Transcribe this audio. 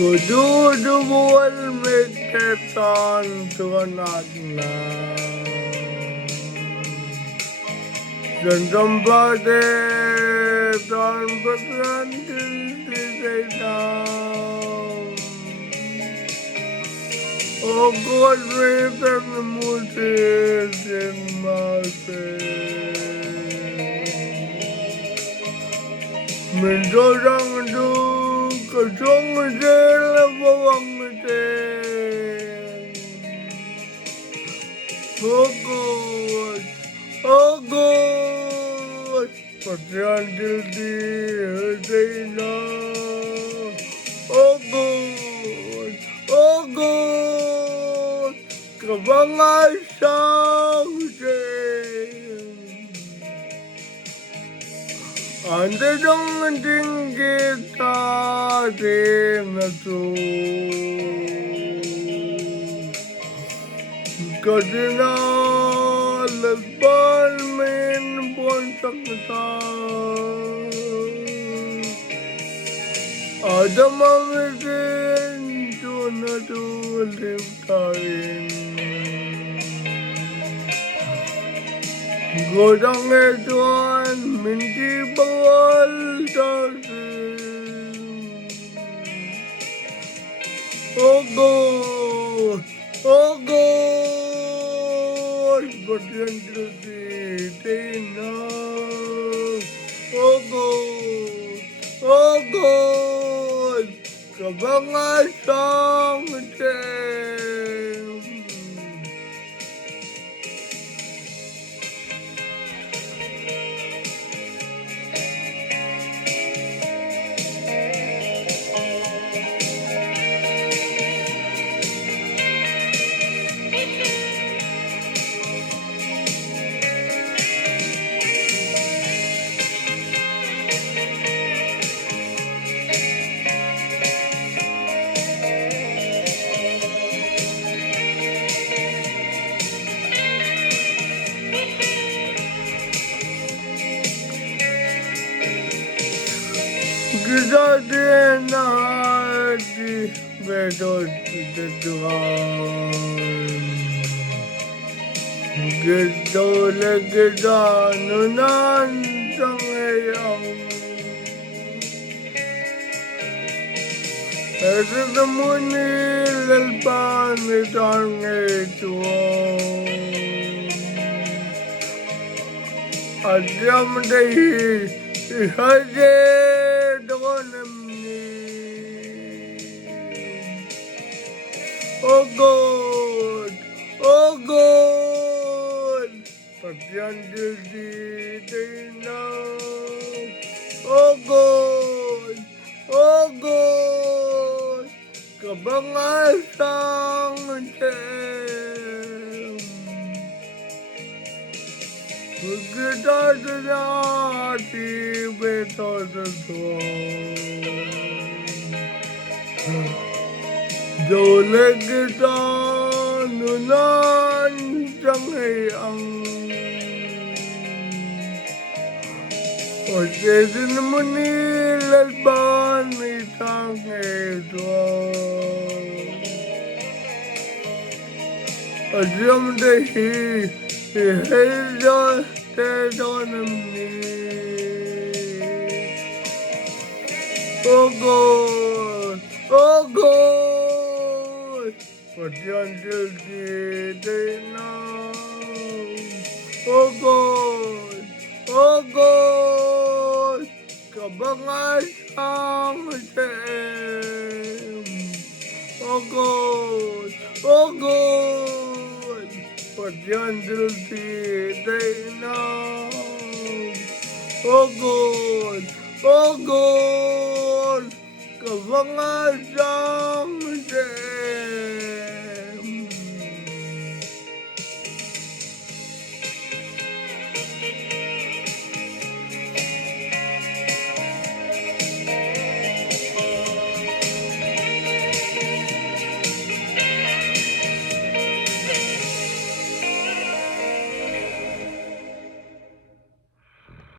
Kududubuan meketan tuanadna dan tempatnya dan berganti di dalam. Oh God, we thank the Moses in Moses. Mendorang tu kosong sela bawang mesin. Oh God, oh God, perjanjian di Hidayna. Oh God, oh God, kebangasang anda jangan tinggi tadi metu, kerana lepas main pun sakta, ada mungkin cuma tu liptain. Godang Tuhan minti bawal tadi. Oh God, oh God, berjanji di Tina. Oh God, oh God, kebangasang kita dinahati betul Tuhan. Kita lagi danunan sangayang. Ketemu ni lalpan itangay Tuhan. Adyam dahi ihaje donemni. Oh God, oh God, perjanji di Tina. Oh God, oh God, kebangasang kita dinahati betul Tuhan. Dole kita nunan sangayang. Ojesin muni lalpan itangay Tuhan. Adyam dahi ihaja tedonemni. Oh God, oh God, perjanji di Tina. Oh God, oh God, kebangasang oh God, oh God, perjanji di Tina. Oh God, oh God, kebangasang